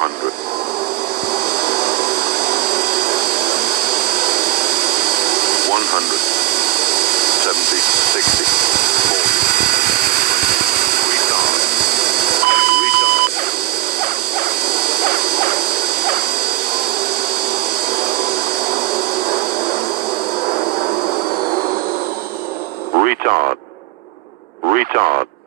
200. One hundred, 70, 60, 40, 20, retard, retard, retard, retard.